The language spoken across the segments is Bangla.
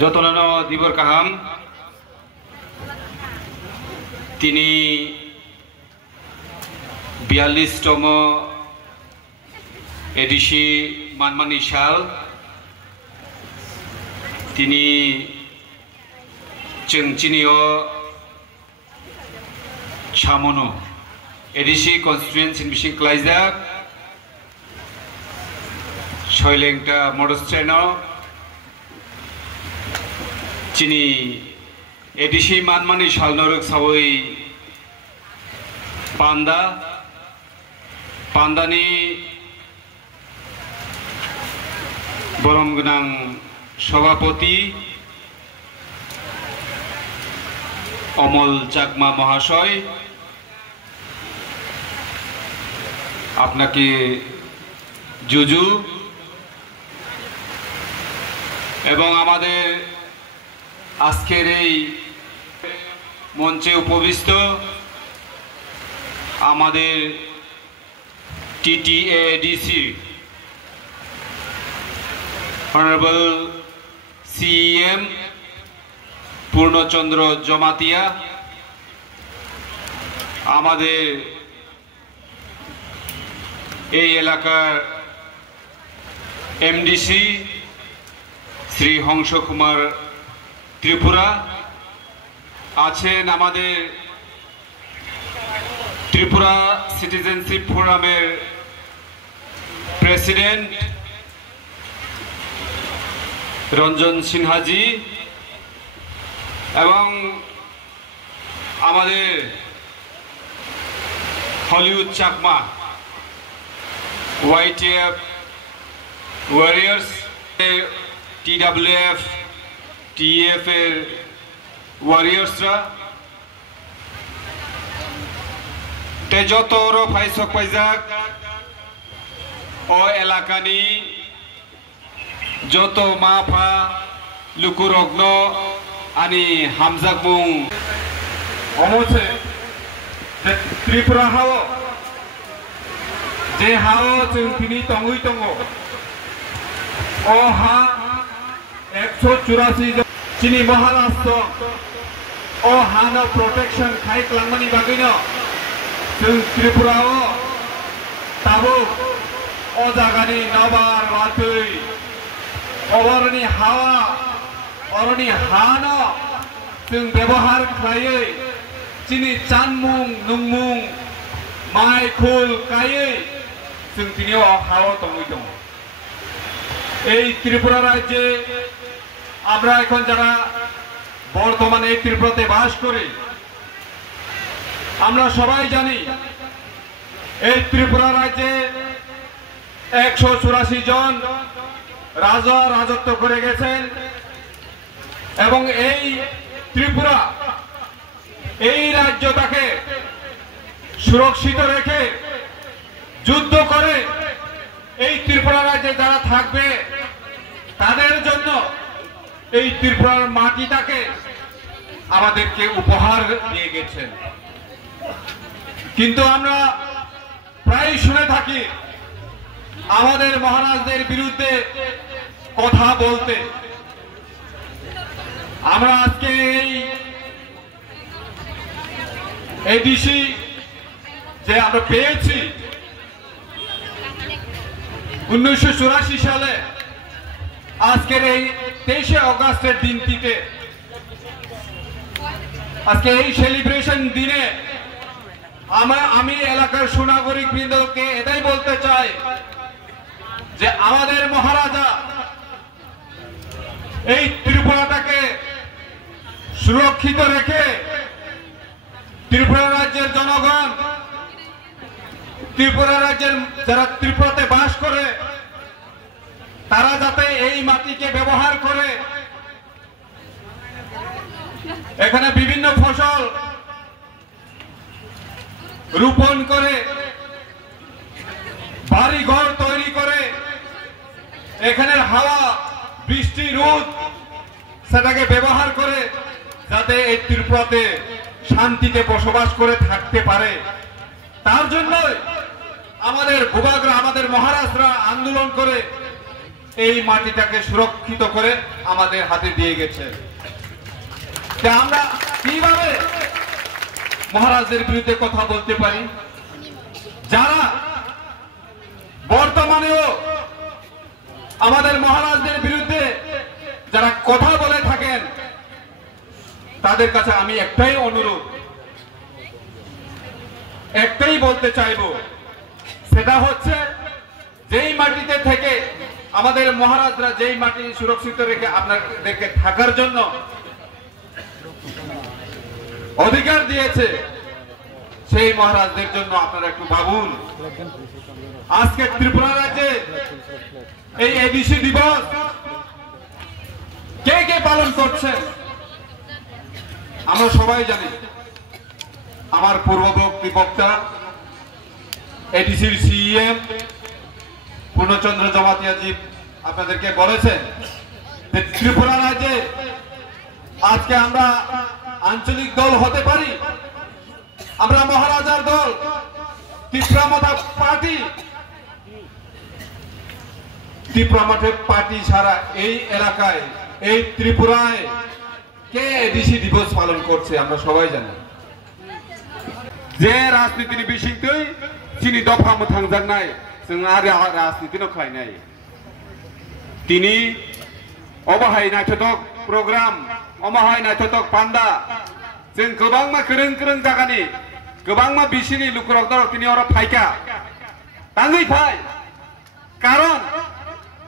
যতনানো দিবর কাহাম তিনি 42তম এডিসি মানমানি সাল তিনি চেংচিনিও সামনো এডিসি কনস্টিটুয়েন্সি মিশিং ক্লাইজাক শৈলেংটা মডস্ট্রেন চিনি এডিসি মানমানি সাল নরক সাবই পান্দানি বরম গোনাं সভাপতি অমল চাকমা মহাশয় আপনাকে জুজু এবং আমাদের আজকের এই মঞ্চে উপবিষ্ট আমাদের টিটিএডিসি অনারেবল সিএম পূর্ণচন্দ্র জমাতিয়া আমাদের এই এলাকার এমডিসি শ্রী হংস কুমার ত্রিপুরা আছেন আমাদের ত্রিপুরা সিটিজেনশিপ ফোরামের প্রেসিডেন্ট রঞ্জন সিনহাজি এবং আমাদের Hollywood Chakma YTF warriors TWF TF এর ওয়ারিয়ার্সরা তেজতর ফাইসক পাইজাক ও এলাকানি যত মাফা লুকুরগ্ন আনি হামজাকমুং অমছে ত্রিপুরা হাও যে হাও जों তিনি তঙ্গুই তঙ্গ ও হা 184 চিনি মহারাষ্ট্র ও হানো প্রোটেকশন খাইক লাংমানি বাগৈनो जों ত্রিপুরাও তাবো ও জাগানি নবার বাতৈ অরনি হাওয়া অরনি হানো जों ব্যবহার খাইयै চিনি চানমুং নুংমুং মাই খুল কাইयै जों তিনিও হাওয়া তঙ্গুই দङ এই ত্রিপুরা রাজ্যে আমরা এখন যারা বর্তমানে এই ত্রিপুরাতে বাস করি আমরা সবাই জানি এই ত্রিপুরা রাজ্যে 184 জন রাজা রাজত্ব করে গেছেন এবং এই ত্রিপুরা এই রাজ্যটাকে সুরক্ষিত রেখে যুদ্ধ করে এই ত্রিপুরা রাজ্যে যারা থাকবে তাদের জন্য এই ত্রিপুরার মাটিটাকে আমাদেরকে উপহার দিয়ে গেছেন কিন্তু আমরা প্রায় শুনে থাকি আমাদের মহারাজদের বিরুদ্ধে কথা বলতে আমরা আজকে এই এডিসি যে আমরা পেয়েছি 1984 সালে আজকের এই 23 আগস্টের দিনটিতে আজকে এই সেলিব্রেশন দিনে আমি এলাকার সুনাগরিক বৃন্দকে এটাই বলতে চাই যে আমাদের মহারাজা এই ত্রিপুরাটাকে সুরক্ষিত রেখে ত্রিপুরা রাজ্যের জনগণ ত্রিপুরা রাজ্যের যারা ত্রিপুরাতে বাস করে তারা যাতে এই মাটিকে ব্যবহার করে এখানে বিভিন্ন ফসল রোপণ করে বাড়ি ঘর তৈরি করে এখানের হাওয়া বৃষ্টি রোদ সেটাকে ব্যবহার করে যাতে এই ত্রিপুরাতে শান্তিতে বসবাস করে থাকতে পারে তার জন্য আমাদের ভূভাগরা আমাদের মহারাজরা আন্দোলন করে এই মাটিটাকে সুরক্ষিত করে আমাদের হাতে দিয়ে গেছে। আমরা কিভাবে মহারাজদের বিরুদ্ধে কথা বলতে পারি? যারা বর্তমানেও আমাদের মহারাজদের বিরুদ্ধে যারা কথা বলে থাকেন, তাদের কাছে আমি একটাই অনুরোধ, একটাই বলতে চাইব, সেটা হচ্ছে যেই মাটিতে থেকে আমাদের মহারাজরা যেই মাটি সুরক্ষিত রেখে আপনাদেরকে থাকার জন্য অধিকার দিয়েছে, সেই মহারাজদের জন্য আপনারা একটু ভাবুন। আজকে ত্রিপুরা রাজ্যে এই এডিসি দিবস কে কে পালন করছে আমরা সবাই জানি। আমার পূর্ববর্তী বক্তা এডিসির সিএম পূর্ণচন্দ্র জমাতিয়াজি আপনাদেরকে বলেছেন যে ত্রিপুরা রাজ্যে আজকে আমরা আঞ্চলিক দল হতে পারি, আমরা মহারাজার দল ত্রিপুরা পার্টি, ত্রিপুরা পার্টি সারা এই এলাকায়, এই ত্রিপুরায় কে এডিসি দিবস পালন করছে আমরা সবাই জানি। যে রাজনীতির বিশিংতই চিনি দফা থাংজাंनाय जों आरो राजनीतिनो खालायनाय তিনি অবহাই নাইথক প্রোগ্রাম অমহাই নাইথক পান্ডা जों गोबांमा गोरों गोरों जागानि गोबांमा बिसिनि लुकुरक दरक তিনি अर फायका ताङै फाय कारण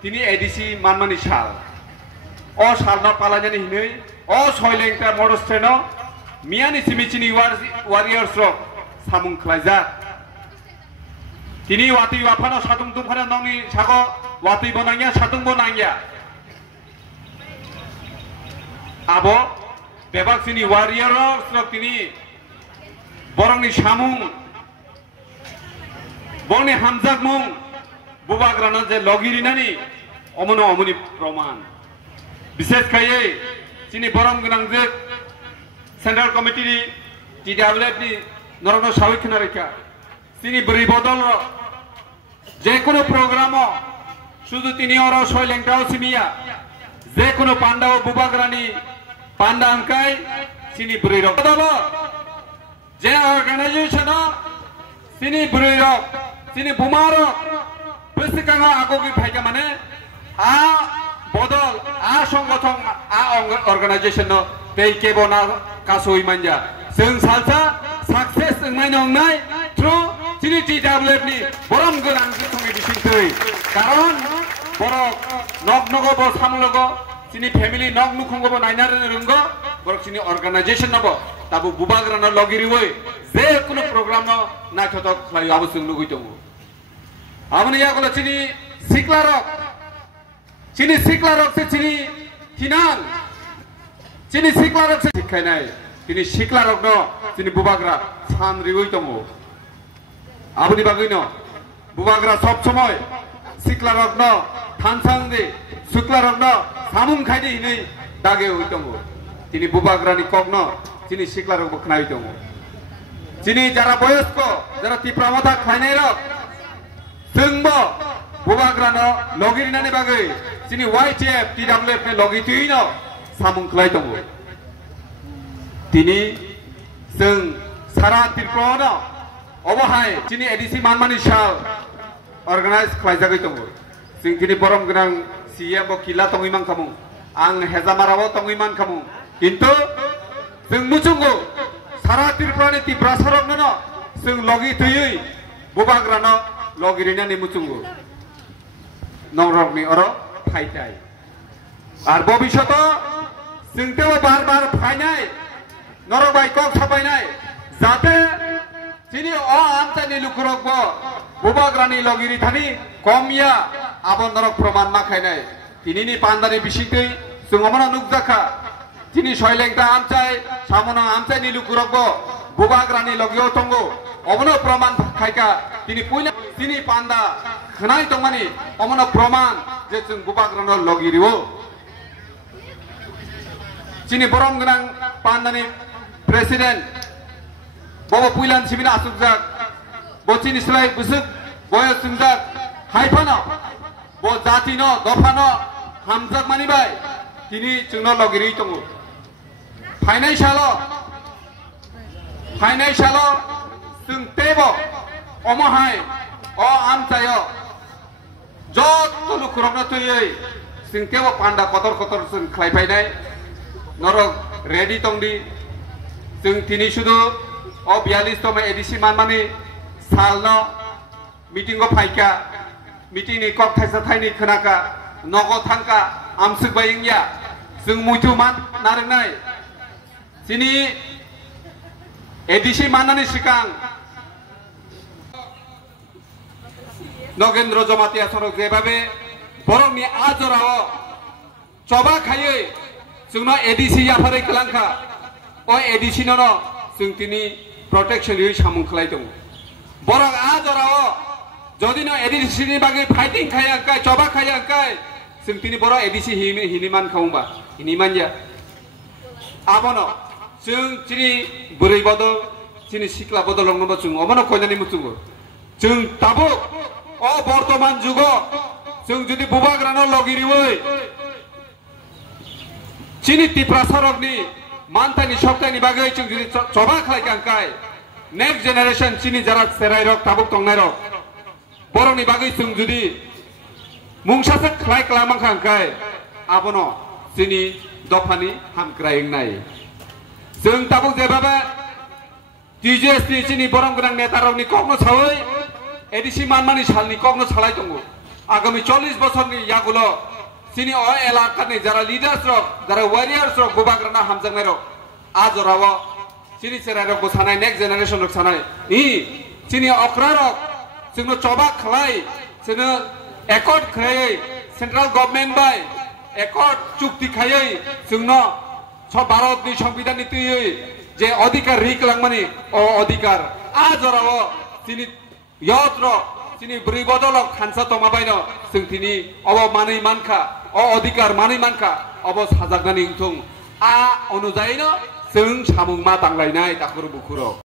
তিনি एडिसि मानमानि साल अ सालना पालायनानै हिनै अ सयलेंटा मडस्ट्रेनो मियानि सिमिचिनि वारियर्स रक सामुं खलायजा তিনি वाति वाफानो सादुं दुंफानो नंनि सागो वाति बनांगिया सादुं बनांगिया आबो बेबाक्सिनि वारियर्स रक তিনি बरंनि सामुं बरंनि हामजागमुं बुबाग्रानो जे लगिरिनानि अमनो अमनि प्रमाण विशेष खायै चिनि बरम गोनांजो सेंट्रल कमिटिनि टिडब्लिउएफनि नरनो सावैखना रेखा चिनि ब्रै बदल जे कोनो प्रोग्रामो शुधु तिनि अर सयलेंटाओ सिमिया जे कोनो पांडाओ बुबाग्रानि पांडा अंकाय चिनि ब्रै बदल जे अर्गानाइजेशनो चिनि ब्रै चिनि बुमारो बेसिकाङा आगोगि फायगा माने आ बदल आ संगठन आ अर्गानाइजेशन ते केबना कासोइ मानजा जों सालसा सक्सेस माइनंनाय थ्रु चिनि टिडब्लिउएफ नि बरम गोनां जोंनि बिसिंथै कारण बरक नग नगबो सामलगो चिनि फेमिलि नग नुखंगबो नायनार रोंगो बरक चिनि अर्गानाइजेशन नबो ताबो बुबाग्रानो लगिरिवै जे कोनो प्रोग्राम न नाथक खायो आबो जों लुगै दङ आमनि यागोला चिनि सिक्लारक से चिनि थिनां चिनि सिक्लारक से शिखायनाय चिनि सिक्लारक न चिनि बुबाग्रा सानरिवै दङ आबनि बागैनो बुबाग्रा सब समय सिक्लारक न थानसांदि सिक्लारक न सामुं खायदि हिनै दागे होय दङ चिनि बुबाग्रानि कगन चिनि सिक्लारक बखनाय दङ चिनि जारा बयस्क जारा तिप्रामथा खायनाय रक जोंबो बुबाग्रानो लगिरिनानि बागै चिनि वाइटिएफ टिडब्लिउएफ नि लगितुइनो सामुं खलाय दङ तिनि जों सारा त्रिपुरानो अबहाय चिनि एडिसि मानमानि साल अर्गानाइज खलायजागै दङ जों दिनै बरम गोनां सीएम बो किला तङैमान खामुं आं हेजामाराबो तङैमान खामुं किन्तु जों मुचुंगो सारा त्रिपुरानि तिब्रासारकनो जों लगितुयै बुबाग्रानो लगिरिनानि मुचुंगो नरकनि अर फायथाय आर भबिष्यत जोंतेबो बार बार फायनाय नरक बाय कक साफायनाय जाते चिनि अ आमचानि लुकुरकबो बुबाग्रानि लगिरि थानि कमिया आबो नरक प्रमाण माखायनाय तिनिनि पान्दानि बिसिंतै जों अमना नुकजाखा तिनि सयलेंटा आमचाय सामना आमचायनि लुकुरकबो बुबाग्रानि लगियो तंगो अमनो प्रमाण खायका तिनि पुइला तिनि पान्दा खनाय दंमानि अमनो प्रमाण जे जों बुबाग्रानो लगिरिवो चिनि बरम गोनां पान्दानि प्रेसिडेंट बबो पुइलान सिबिना आसुकजाक बचिनि स्लाइ बुसुक बयस सुंजाक हायफानो bo jati no dofa no hamjak mani bai tini chungno logiri tongo financial जों तेबो अमहाय अ आमचायो जत लुखुरबना तुयै जों तेबो पांडा कतर कतर जों खालायफायनाय नरक रेडी तंदी जों तिनि सुदु अ 42 तम एडिसि मानमानि सालनो मीटिंग फायका मीटिंग नि कक थाइसा थाइनि खोनाका नगो थांका आमसुक बायिंया जों मुथु मान नारनाय तिनि एडिसि माननानि सिगां नगेन्द्र जमातिया सरक जेबाबे बरंनि आजराव चबा खायै जोंना एडिसि याफारै कलांखा अ एडिसि न जों तिनि प्रोटेक्शन होयै सामुं खलाय दं बरं आजराव जदि न एडिसि नि बागै फाइटिं खायांकाय चबा खायांकाय जों तिनि बर एडिसि हिनिमान खाउबा हिनिमानया आबनो जों तिनि बोरै बदल तिनि सिक्ला बदल लंनो जों अबनो कयनानि मुथुंगो जों ताबो अ बर्तमान जुग जों जुदि बुबाग्रानो लगिरिवै चिनि तिप्रा सरकनि मानथानि सप्ताहनि बागै जों जुदि चबा खालायखांखाय नेक्स्ट जेनारेशन चिनि जारा सेराय रक ताबुक तंनाय रक बरनि बागै जों जुदि मुंसासे खालाय खालामखांखाय आबनो चिनि दफानि हामक्रायनाय जों ताबुक जेबाबा टीजेएस नि चिनि बरं गोनां नेता रकनि ककनो सावै एडिसि मानमानि सालनि ककनो सालाय दङ आगामी 40 बोसोरनि यागुलो चिनि अ एलाकानि जारा लिडार्स रक जारा वारियर्स रक बुबाग्राना हामजांनाय रक आजराव चिनि सेराय रक सानाय नेक्स्ट जेनारेशन रक सानाय इ चिनि अक्रा रक जोंनो चबा खालाय जोंनो एकर्ड खायै सेंट्रल गभर्नमेंट बाय एकर्ड चुक्ति खायै जोंनो भारतनि संविधाननि तैयै जे अधिकार रिकलांमानि अ अधिकार आजराव चिनि यत्र चिनि ब्रै बदलक खानसा तमाबायनो जों तिनि अब मानै मानखा अ अधिकार मानै मानखा अब साजागनानि थुं आ अनुजायैनो जों सामुं मा दांलायनाय दाखुर बुखुर